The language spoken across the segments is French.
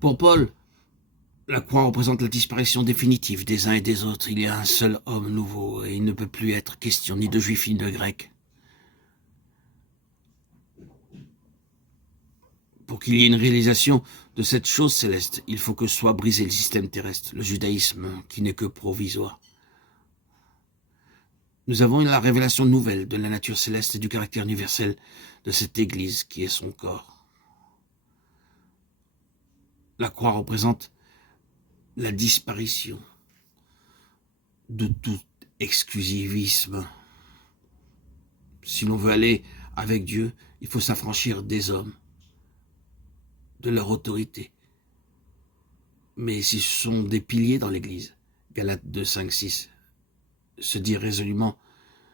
Pour Paul, la croix représente la disparition définitive des uns et des autres. Il y a un seul homme nouveau et il ne peut plus être question ni de juif ni de grec. Pour qu'il y ait une réalisation de cette chose céleste, il faut que soit brisé le système terrestre, le judaïsme qui n'est que provisoire. Nous avons la révélation nouvelle de la nature céleste et du caractère universel de cette Église qui est son corps. La croix représente la disparition de tout exclusivisme. Si l'on veut aller avec Dieu, il faut s'affranchir des hommes, de leur autorité. Mais si ce sont des piliers dans l'Église, Galates 2, 5, 6, se dire résolument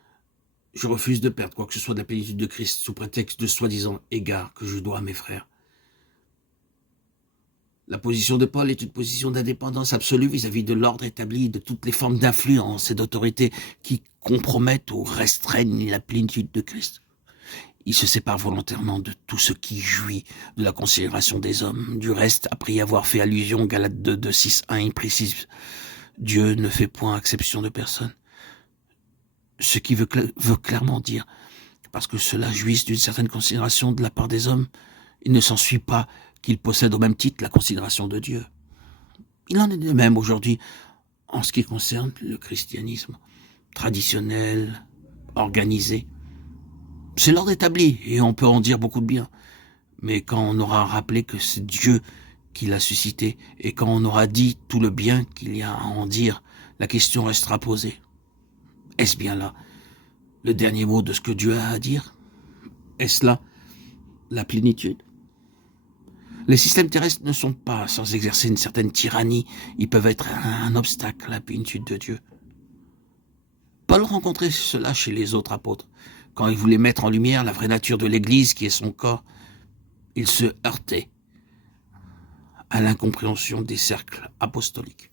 « Je refuse de perdre quoi que ce soit de la plénitude de Christ sous prétexte de soi-disant égard que je dois à mes frères. » La position de Paul est une position d'indépendance absolue vis-à-vis de l'ordre établi, de toutes les formes d'influence et d'autorité qui compromettent ou restreignent la plénitude de Christ. Il se sépare volontairement de tout ce qui jouit de la considération des hommes. Du reste, après y avoir fait allusion, Galates 2, 6, 1, il précise « Dieu ne fait point exception de personne ». Ce qui veut clairement dire, parce que cela jouisse d'une certaine considération de la part des hommes, il ne s'ensuit pas qu'ils possèdent au même titre la considération de Dieu. Il en est de même aujourd'hui en ce qui concerne le christianisme traditionnel, organisé. C'est l'ordre établi et on peut en dire beaucoup de bien. Mais quand on aura rappelé que c'est Dieu qui l'a suscité et quand on aura dit tout le bien qu'il y a à en dire, la question restera posée. Est-ce bien là le dernier mot de ce que Dieu a à dire? Est-ce là la plénitude? Les systèmes terrestres ne sont pas sans exercer une certaine tyrannie. Ils peuvent être un obstacle à la plénitude de Dieu. Paul rencontrait cela chez les autres apôtres. Quand il voulait mettre en lumière la vraie nature de l'Église qui est son corps, il se heurtait à l'incompréhension des cercles apostoliques.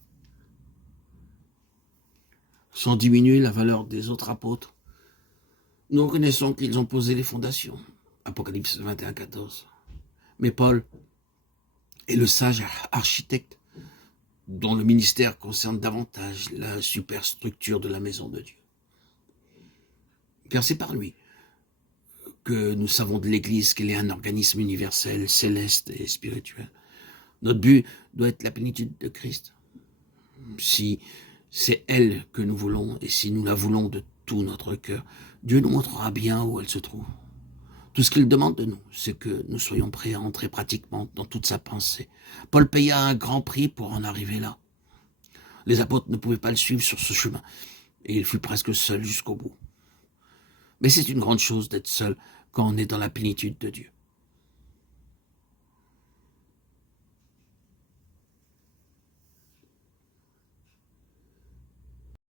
Sans diminuer la valeur des autres apôtres, nous reconnaissons qu'ils ont posé les fondations. Apocalypse 21, 14. Mais Paul est le sage architecte dont le ministère concerne davantage la superstructure de la maison de Dieu. Car c'est par lui que nous savons de l'Église qu'elle est un organisme universel, céleste et spirituel. Notre but doit être la plénitude de Christ. Si c'est elle que nous voulons et si nous la voulons de tout notre cœur, Dieu nous montrera bien où elle se trouve. Tout ce qu'il demande de nous, c'est que nous soyons prêts à entrer pratiquement dans toute sa pensée. Paul paya un grand prix pour en arriver là. Les apôtres ne pouvaient pas le suivre sur ce chemin et il fut presque seul jusqu'au bout. Mais c'est une grande chose d'être seul quand on est dans la plénitude de Dieu.